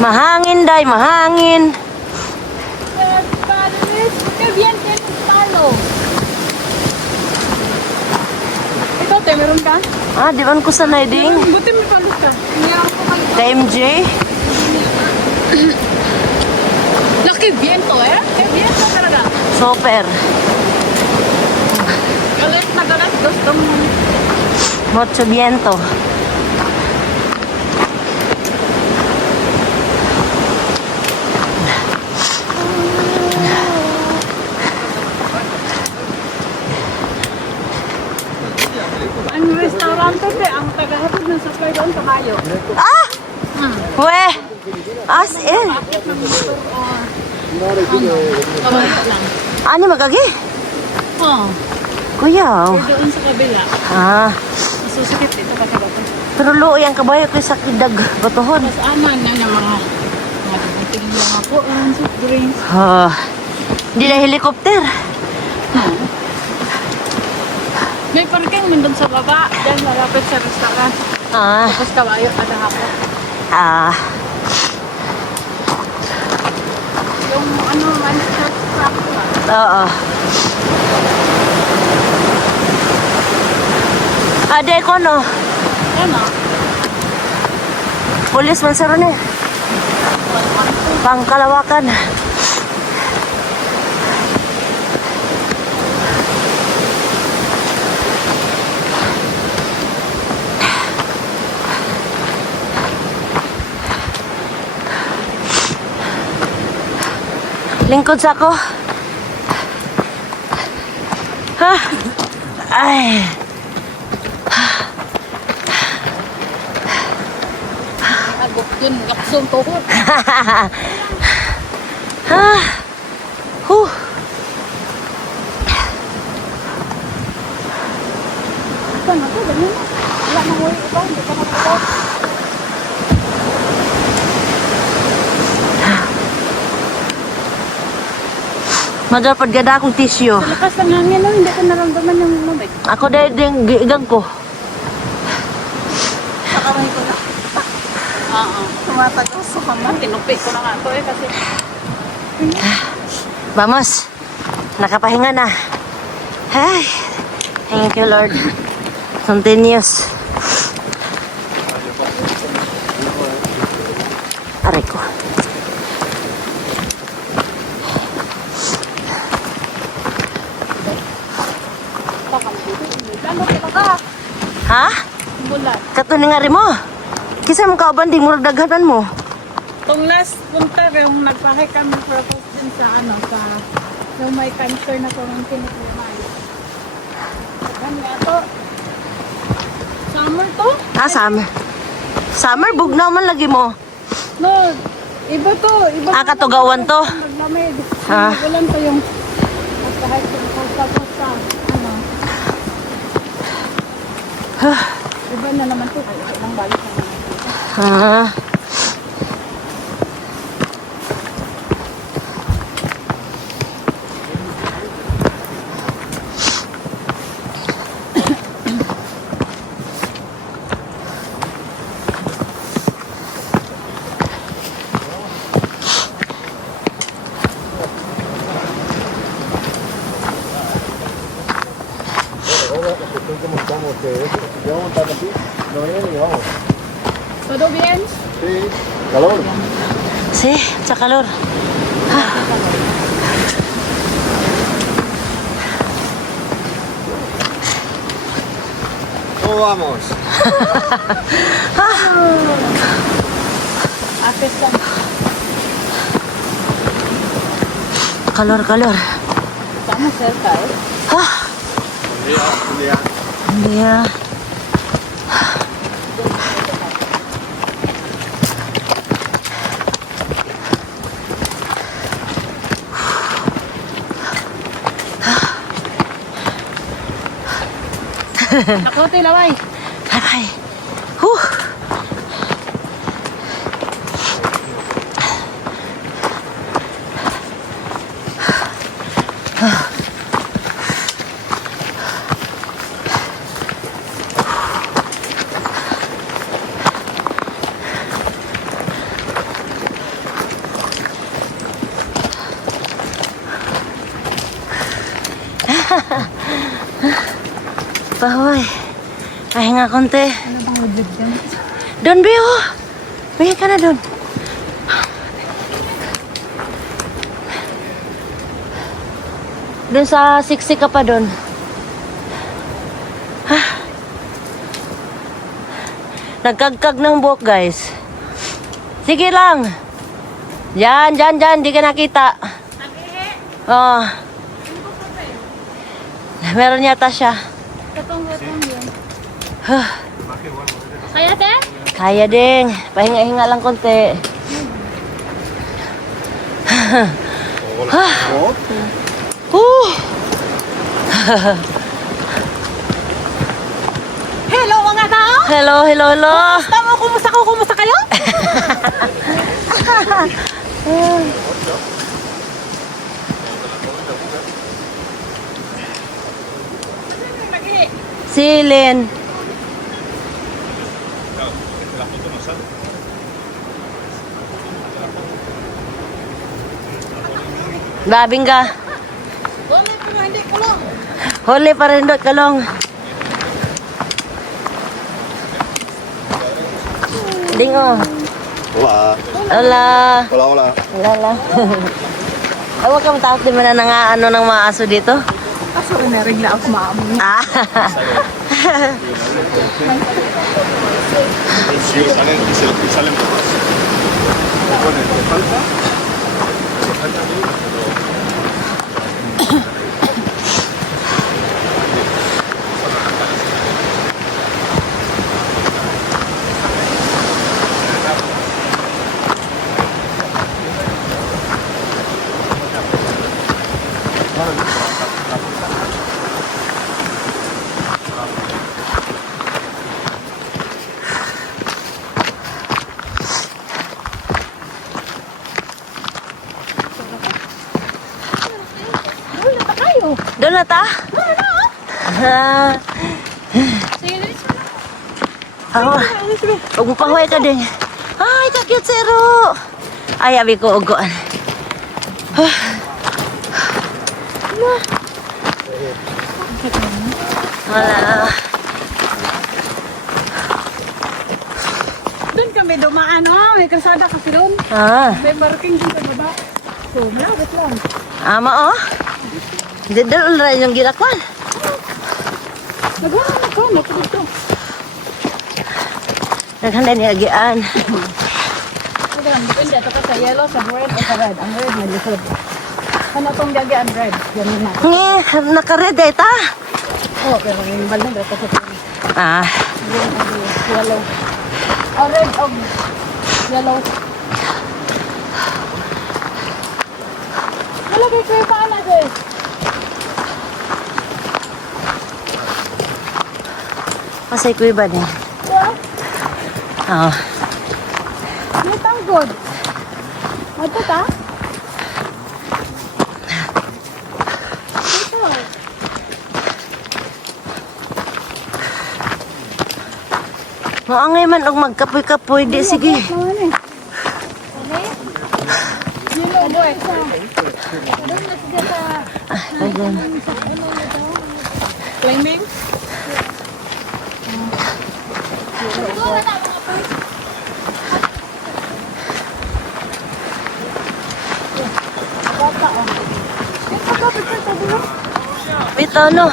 Mahangin, day, mahangin. Ito, te, meron ka? Ah, di man ko sanay ding. Buti may palos ka. Hindi ako palos. KMJ. Laki viento, eh? Kaya viento talaga. Super. Galit na galit. Gustong... Mucho viento. Ang restaurante, te, ang tagahatid ng supply doon, kamayo. Ah! Weh! As in. Kamayo lang. Ano magagi? Oo. Kuya. Doon sa kabila. Ah. Susukit ito kasi bato. Pero luoy ang kabayo ko sa kidag batuhon. Mas aman na ng mga titigil lang ako. Soft drinks. Ah. Hindi na helicopter. May parking man doon sa baba. Diyan malapit sa restaurant. Ah. Tapos kabayo ada ako. Ah. Yung ano, monster truck ba? Oo. Ade ko no. Ano? Pulis man sa ron eh. Pangkalawakan. Lingkod sa ako. Ha? Ay. Agok dun, kapsong tuhod. Ha? Huh. Ito na to, ganyan na. Wala nang uwi ito, hindi ka makakot. Madapad gada akong tissue. Sa lakas ng hangin, no, hindi ko naramdaman yung lumig. Ako dahil din giigang ko. Nakaray ko na. Oo. Tumatagal sa kama. Tinupi ko na nga ito eh kasi. Vamos. Nakapahinga na. Ay. Thank you, Lord. Continuous. Aray ko. Ano kita ka? Ha? Bulan. Katuning nga rin mo. Kisa mo kauban di murag daghanan mo. Itong last punta, yung nagpahay kami propose din sa ano, sa yung may cancer na pamangkin ni Kuya. Ano ito? Summer to? Ah, summer. Summer, bugnaw man lagi mo. No, iba to. Iba Ah, katugawan to. Maglamig. Ah. Ulan to yung nagpahay tapos sa ano. Iba na naman to. Ay, ilang balik na naman. Ah. ¿Cómo estamos? ¿Ya vamos a estar aquí? No viene y vamos. Todo bien? Sí. ¿Calor? Sí, sa calor. ¿Cómo vamos? Ate sa Calor, calor. estamos cerca, eh. Ah, Un día. hindi ah. Ako, tilaway. Ay, huh. na konti. Ano bang legit yan? Doon, Bio. Bigay ka na doon. Doon sa siksi ka pa doon. Nagkagkag ng buhok, guys. Sige lang. Diyan. Di ka nakita. Oh. Meron yata siya. Katong yun. Huh. Kaya, te? Kaya ding. Pahinga-hinga lang konti. Oh? Hello, mga tao! Hello. Tama, kumusta kayo? Silin. Babing ka. Wala, pero hindi ko lang. Huli pa rin doon, kalong. Ding, oh. Hola. Wala. Hola. Ay, huwag kang takot din mo na ano ng mga aso dito. Kaso rin na ako maamoy. Ah. Sí, salen todas. Le ponen, ¿te falta? ¿Te falta a mí? Wala pa kayo. Doon na ta? Ah. Sige, let's Ako. Huwag mo pahuay ka din. Ay, ka-cute, Zero. Ay, abi ko, ugoan. Wala. Doon kami dumaan, may kalsada kasi doon. Ah. May parking din sa baba. So, malapit lang. Ama, oh. Dito ulit yung ginakwan. Nagawa ko, dito. Naghanda niya agian. Depende, ito ka sa yellow, sa red, o sa red. Ang red na likod. Ano itong gagaan red? Yan na. Nge, naka-red eh, ta. Oh, pero yung balong ito sa red. Ah. Yellow. Oh, red, yellow. Nalagay ko yung paan natin. Masay ko iba din. Yeah. Oo. May tanggod. Ito ta? Ito. Maangay man og magkapoy-kapoy. Di, sige. Ano? Yellow boy. Doon na siya sa Ayan. climbing. Ito, no?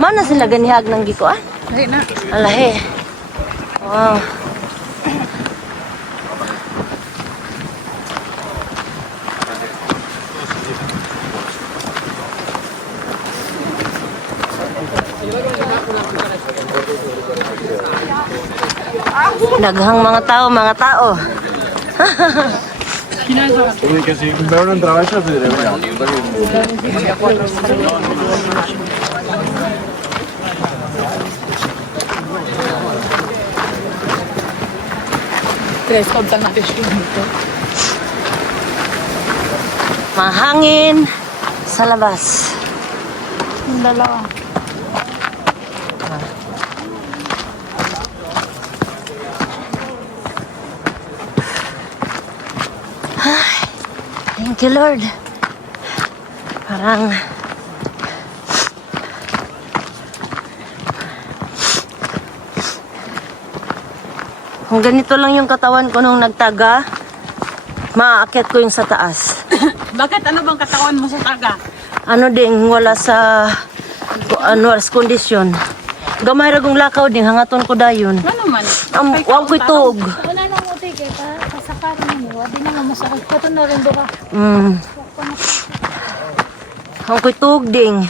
Mana sila ganihag ng gikuan? Lahi na. Alahe. Wow. Daghang mga tao. Uy, que si veo un trabajo, se debería. Tres kontan natin siya dito. Mahangin sa labas. Yung dalawa. Thank you, Lord. Parang Kung ganito lang yung katawan ko nung nagtaga, maaakyat ko yung sa taas. Bakit ano bang katawan mo sa taga? Ano ding, wala sa kondisyon. Gamay ragong lakaw ding, hangaton ko dayon. Ano man? Wag ko'y tug. Wala nang uti kay pasakaran mo. Wadi na nga masakit. Kato na rin ka. Ang ko'y tug ding.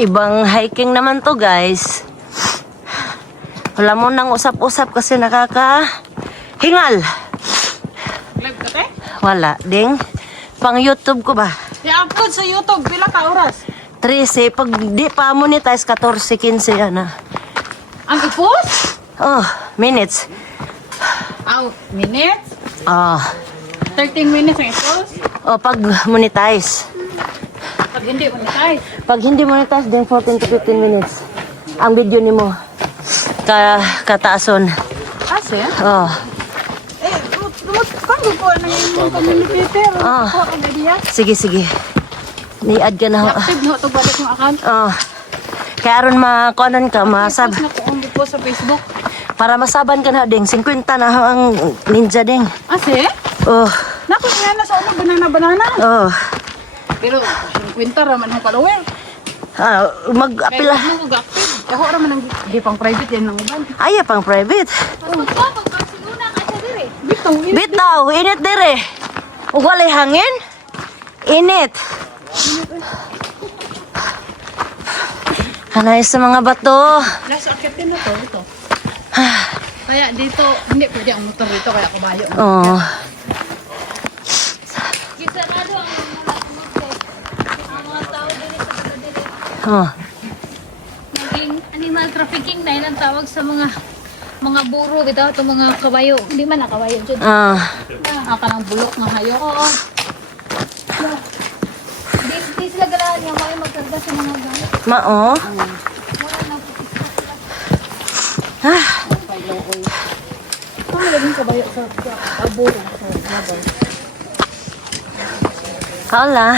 Ibang hiking naman to guys. Wala mo nang usap-usap kasi nakakahingal. Live ka te? Wala ding. Pang YouTube ko ba? I-upload sa YouTube. Pila ka oras? 13. Pag di pa monetize, 14, 15 yan ah. Ang i-post? Oh, minutes. Minutes? Oh, 13 minutes ang i-post? oh pag monetize. Pag hindi mo na Pag hindi monetize, then 14 to 15 minutes. Ang video ni mo. Kataason. Kasi? Oh. Eh, kung po ano yung community pero Ah. ko ang idea. Sige, sige. Ni-add ka na ho. Active no to balik yung account. Oh. Kaya aron makuanan ka, masab. Post na ko ang post sa Facebook. Para masaban ka na ding. 50 na ho ang ninja ding. Kasi? Oh. Naku, nga na sa una banana. Oh. Pero 50 raman ang follower. Ah, Kaya mag-apila. mo mag-active. Ako raman ang di pang private yan ng uban. Ay, pang private. Pagpasiguna ka sa dire. Bitaw, Bitaw, init dire. Ug walay hangin. Init. Kanay sa mga bato. Last akitin na to, ito. Kaya dito, hindi pwede ang motor dito, kaya kumayo. Oh. Kisarado ang mga motor. Ang mga tao dire sa taga dire. Oh. Naging animal trafficking na yun ang tawag sa mga buro bitaw ito mga kabayo. Hindi man na kabayo dyan. Ah. Aka ng bulok ng hayo. Oo. Di sila galahan niya may magkarga sa mga gamit. Mao. Wala na po. Ah. Ano laging kabayo sa buro sa labay? Hala.